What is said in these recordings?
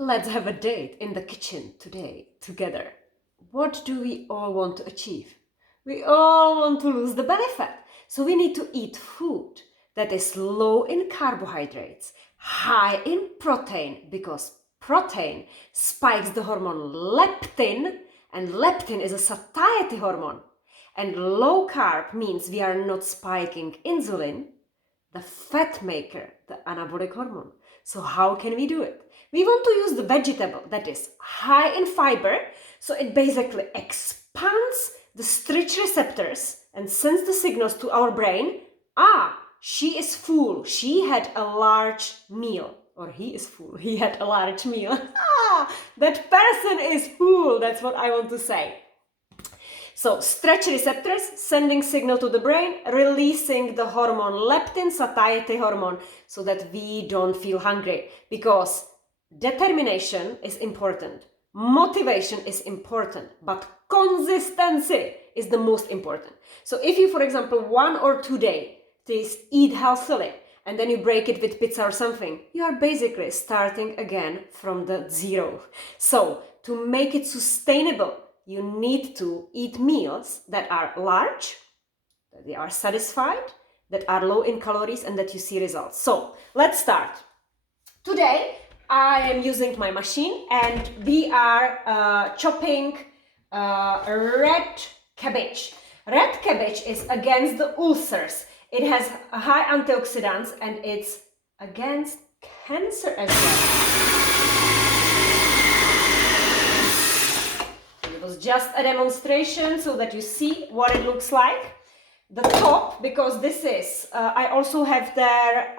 Let's have a date in the kitchen today together. What do we all want to achieve? We all want to lose the belly fat. So we need to eat food that is low in carbohydrates, high in protein, because protein spikes the hormone leptin, and leptin is a satiety hormone. And low carb means we are not spiking insulin, the fat maker, the anabolic hormone. So how can we do it? We want to use the vegetable that is high in fiber, so it basically expands the stretch receptors and sends the signals to our brain. She is full, she had a large meal. Or he is full, he had a large meal. That person is full, that's what I want to say. So stretch receptors sending signal to the brain, releasing the hormone leptin, satiety hormone, so that we don't feel hungry. Because determination is important, motivation is important, but consistency is the most important. So if you, for example, 1 or 2 days eat healthily, and then you break it with pizza or something, you are basically starting again from the zero. So to make it sustainable, you need to eat meals that are large, that they are satisfied, that are low in calories, and that you see results. So let's start. Today I am using my machine and we are chopping red cabbage. Red cabbage is against the ulcers. It has high antioxidants and it's against cancer as well. It was just a demonstration so that you see what it looks like. The top, because this is, I also have there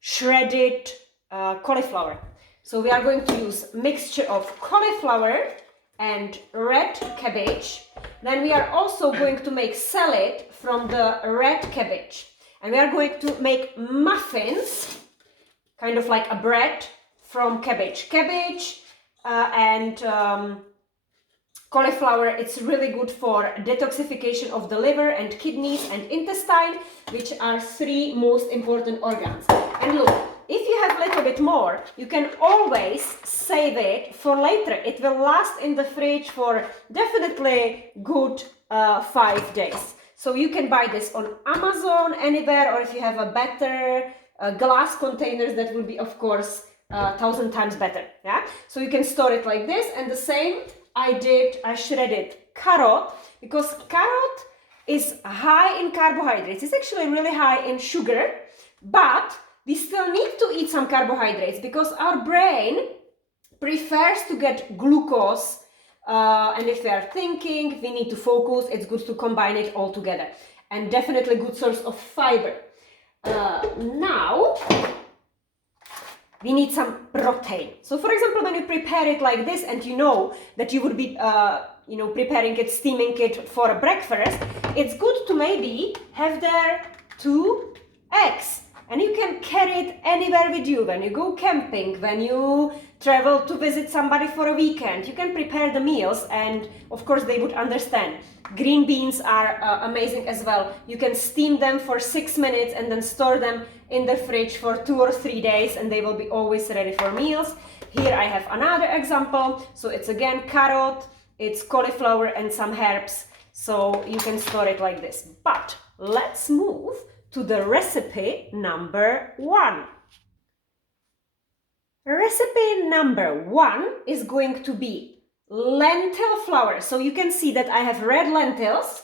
shredded cauliflower. So we are going to use mixture of cauliflower and red cabbage. Then we are also going to make salad from the red cabbage. And we are going to make muffins, kind of like a bread from cabbage. Cabbage and cauliflower, it's really good for detoxification of the liver and kidneys and intestine, which are 3 most important organs. And look, if you have a little bit more, you can always save it for later. It will last in the fridge for definitely good 5 days. So you can buy this on Amazon, anywhere, or if you have a better glass containers, that will be, of course, 1,000 times better. Yeah. So you can store it like this. And the same I shredded carrot, because carrot is high in carbohydrates. It's actually really high in sugar, but we still need to eat some carbohydrates because our brain prefers to get glucose. And if we are thinking, we need to focus, it's good to combine it all together. And definitely good source of fiber. Now, we need some protein. So for example, when you prepare it like this and you know that you would be preparing it, steaming it for a breakfast, it's good to maybe have there 2 eggs. And you can carry it anywhere with you. When you go camping, when you travel to visit somebody for a weekend, you can prepare the meals and of course they would understand. Green beans are amazing as well. You can steam them for 6 minutes and then store them in the fridge for 2 or 3 days and they will be always ready for meals. Here I have another example. So it's again carrot, it's cauliflower and some herbs. So you can store it like this. But let's move to the recipe number 1. Recipe number 1 is going to be lentil flour. So you can see that I have red lentils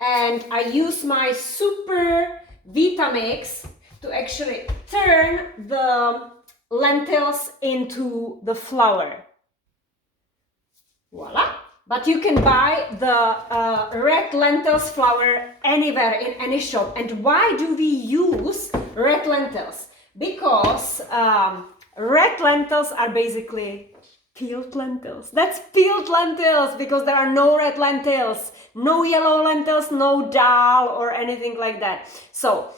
and I use my super Vitamix to actually turn the lentils into the flour. Voila! But you can buy the red lentils flour anywhere in any shop. And why do we use red lentils? Because red lentils are basically peeled lentils. That's peeled lentils because there are no red lentils, no yellow lentils, no dal or anything like that. So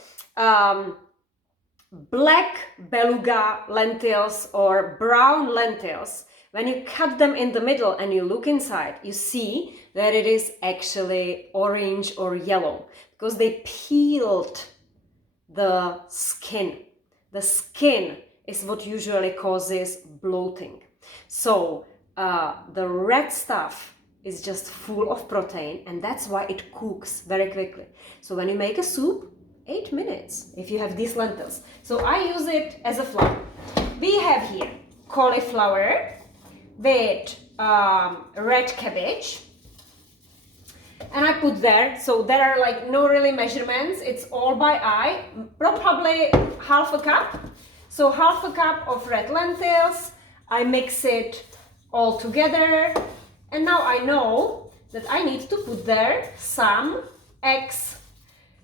black beluga lentils or brown lentils, when you cut them in the middle and you look inside, you see that it is actually orange or yellow because they peeled the skin. The skin is what usually causes bloating. So the red stuff is just full of protein, and that's why it cooks very quickly. So when you make a soup, 8 minutes if you have these lentils. So I use it as a flour. We have here cauliflower with red cabbage, and I put there, so there are like no really measurements, it's all by eye, probably half a cup. So half a cup of red lentils, I mix it all together, and now I know that I need to put there some eggs,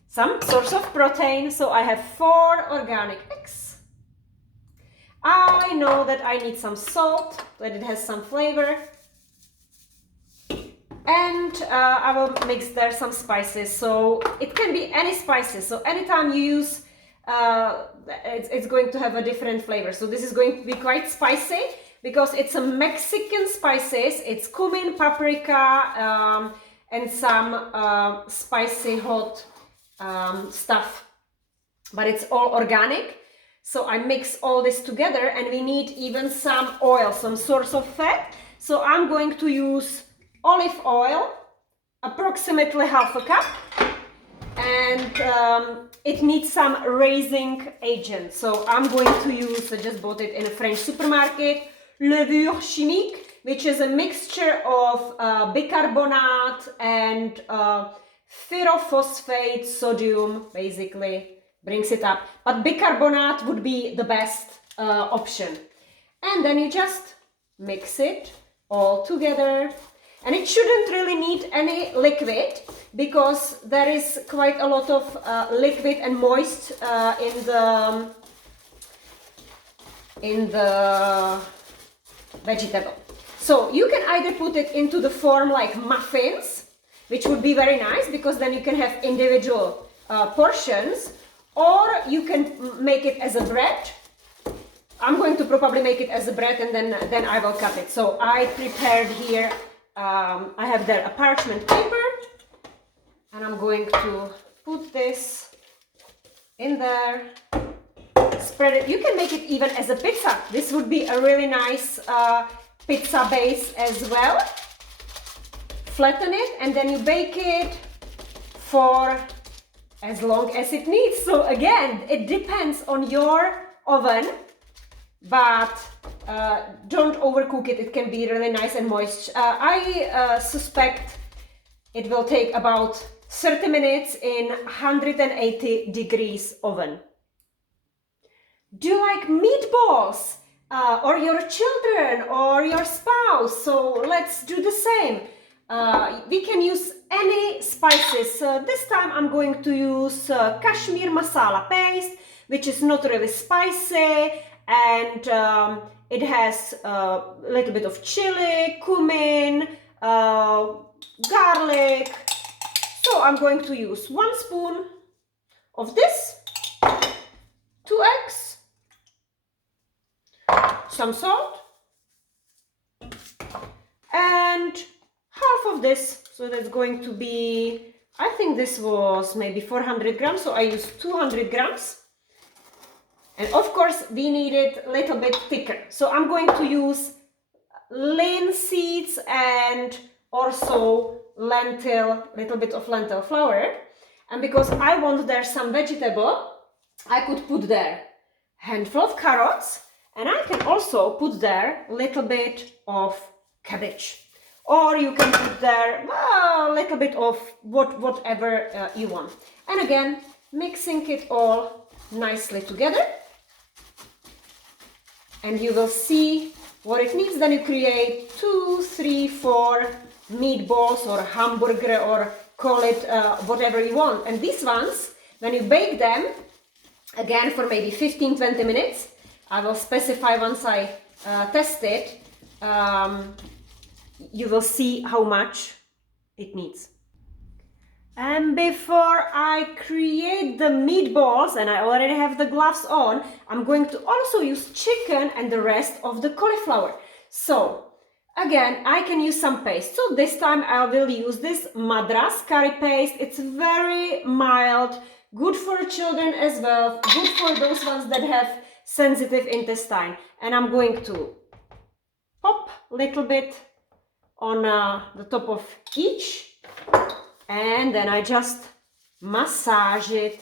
some source of protein. So I have 4 organic eggs. I know that I need some salt, that it has some flavor. And I will mix there some spices. So it can be any spices. So anytime you use, it's going to have a different flavor. So this is going to be quite spicy because it's a Mexican spices. It's cumin, paprika, and some spicy hot stuff. But it's all organic. So I mix all this together, and we need even some oil, some source of fat. So I'm going to use olive oil, approximately half a cup, and it needs some raising agent. So I'm going to use, I just bought it in a French supermarket, levure chimique, which is a mixture of bicarbonate and ferrophosphate sodium, basically brings it up. But bicarbonate would be the best option. And then you just mix it all together. And it shouldn't really need any liquid because there is quite a lot of liquid and moist in the vegetable. So you can either put it into the form like muffins, which would be very nice because then you can have individual portions, or you can make it as a bread. I'm going to probably make it as a bread, and then I will cut it. So I prepared here, I have there a parchment paper, and I'm going to put this in there, spread it. You can make it even as a pizza. This would be a really nice pizza base as well. Flatten it, and then you bake it for as long as it needs. So again, it depends on your oven, but don't overcook it. It can be really nice and moist. I suspect it will take about 30 minutes in 180 degrees oven. Do you like meatballs? Or your children or your spouse? So let's do the same. We can use any spices. This time I'm going to use Kashmir masala paste, which is not really spicy, and it has a little bit of chili, cumin, garlic. So I'm going to use 1 spoon of this, 2 eggs, some salt, and half of this. So that's going to be, I think this was maybe 400 grams, so I used 200 grams. And of course we need it a little bit thicker. So I'm going to use linseeds and also lentil, little bit of lentil flour. And because I want there some vegetable, I could put there handful of carrots, and I can also put there a little bit of cabbage. Or you can put there a little bit of whatever you want. And again, mixing it all nicely together. And you will see what it needs. Then you create 2, 3, 4 meatballs or hamburger, or call it whatever you want. And these ones, when you bake them, again for maybe 15-20 minutes, I will specify once I test it, you will see how much it needs. And before I create the meatballs, and I already have the gloves on, I'm going to also use chicken and the rest of the cauliflower. So again, I can use some paste. So this time I will use this Madras curry paste. It's very mild, good for children as well, good for those ones that have sensitive intestine. And I'm going to pop a little bit on the top of each, and then I just massage it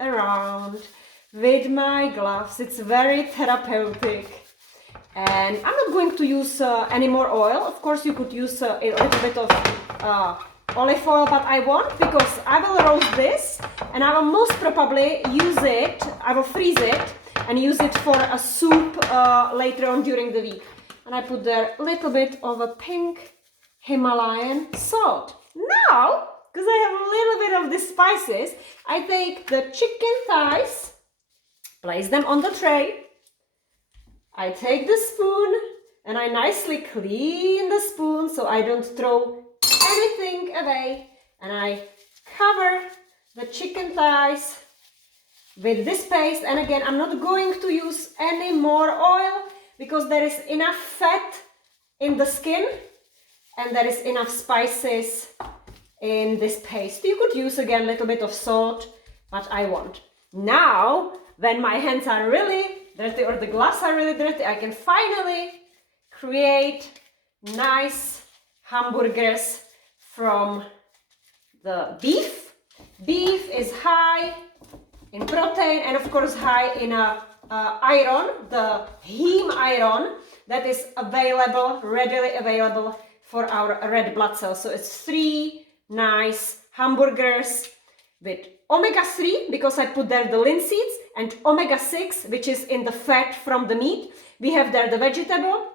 around with my gloves. It's very therapeutic. And I'm not going to use any more oil. Of course, you could use a little bit of olive oil, but I won't, because I will roast this and I will most probably use it, I will freeze it and use it for a soup later on during the week. And I put there a little bit of a pink Himalayan salt. Now, because I have a little bit of the spices, I take the chicken thighs, place them on the tray. I take the spoon and I nicely clean the spoon so I don't throw anything away. And I cover the chicken thighs with this paste. And again, I'm not going to use any more oil because there is enough fat in the skin and there is enough spices in this paste. You could use again a little bit of salt, but I won't. Now, when my hands are really dirty or the gloves are really dirty, I can finally create nice hamburgers from the beef. Beef is high in protein and of course high in iron, the heme iron that is available, readily available for our red blood cells. So it's 3 nice hamburgers with omega-3, because I put there the linseeds, and omega-6, which is in the fat from the meat. We have there the vegetable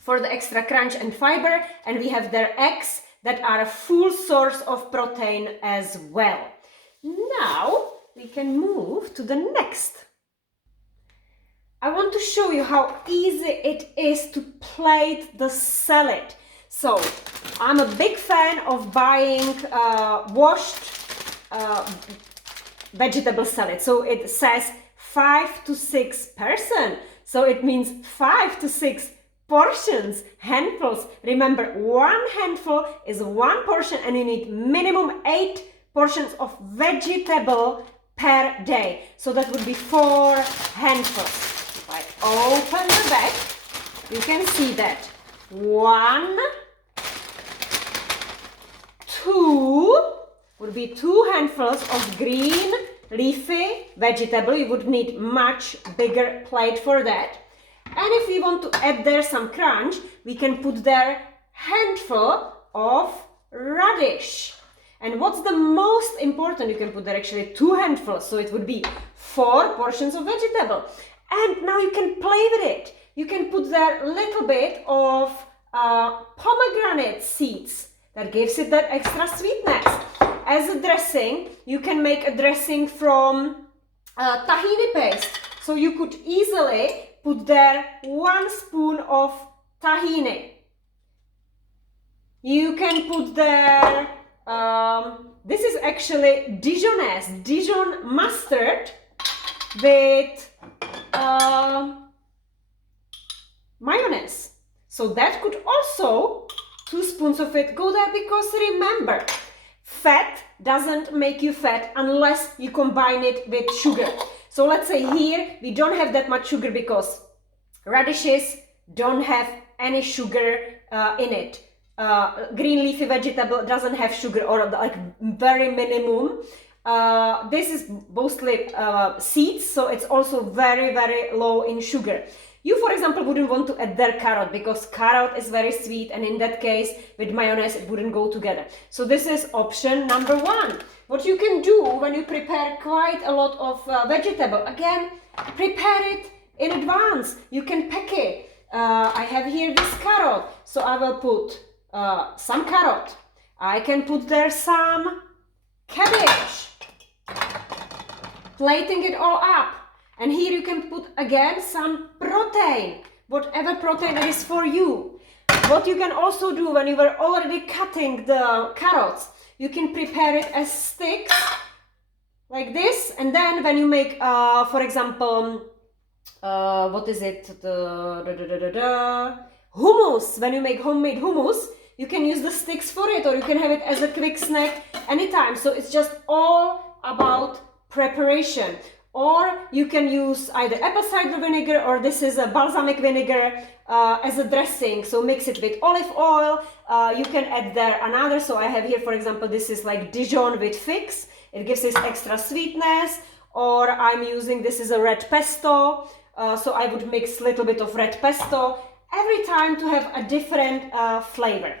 for the extra crunch and fiber, and we have there eggs that are a full source of protein as well. Now we can move to the next. I want to show you how easy it is to plate the salad. So I'm a big fan of buying washed vegetable salad. So it says 5 to 6 person. So it means 5 to 6 portions, handfuls. Remember, 1 handful is 1 portion and you need minimum 8 portions of vegetable per day. So that would be 4 handfuls. If I open the bag, you can see that 1, 2 would be 2 handfuls of green leafy vegetable. You would need much bigger plate for that. And if we want to add there some crunch, we can put there handful of radish. And what's the most important? You can put there actually 2 handfuls, so it would be 4 portions of vegetable. And now you can play with it. You can put there a little bit of pomegranate seeds. That gives it that extra sweetness. As a dressing, you can make a dressing from tahini paste. So you could easily put there 1 spoon of tahini. You can put there, this is actually Dijon mustard with mayonnaise. So that could also 2 spoons of it go there, because remember, fat doesn't make you fat unless you combine it with sugar. So let's say here we don't have that much sugar because radishes don't have any sugar in it. Green leafy vegetable doesn't have sugar, or like very minimum. This is mostly seeds, so it's also very, very low in sugar. You, for example, wouldn't want to add there carrot because carrot is very sweet, and in that case, with mayonnaise, it wouldn't go together. So this is option number 1. What you can do when you prepare quite a lot of vegetable, again, prepare it in advance. You can pack it. I have here this carrot, so I will put some carrot. I can put there some cabbage, plating it all up. And here you can put again some protein, whatever protein it is for you. What you can also do when you were already cutting the carrots, you can prepare it as sticks like this. And then when you make, for example, what is it? Hummus. When you make homemade hummus, you can use the sticks for it, or you can have it as a quick snack anytime. So it's just all about preparation. Or you can use either apple cider vinegar, or this is a balsamic vinegar as a dressing. So mix it with olive oil. You can add there another. So I have here, for example, this is like Dijon with figs. It gives this extra sweetness. Or I'm using, this is a red pesto. So I would mix a little bit of red pesto every time to have a different flavor.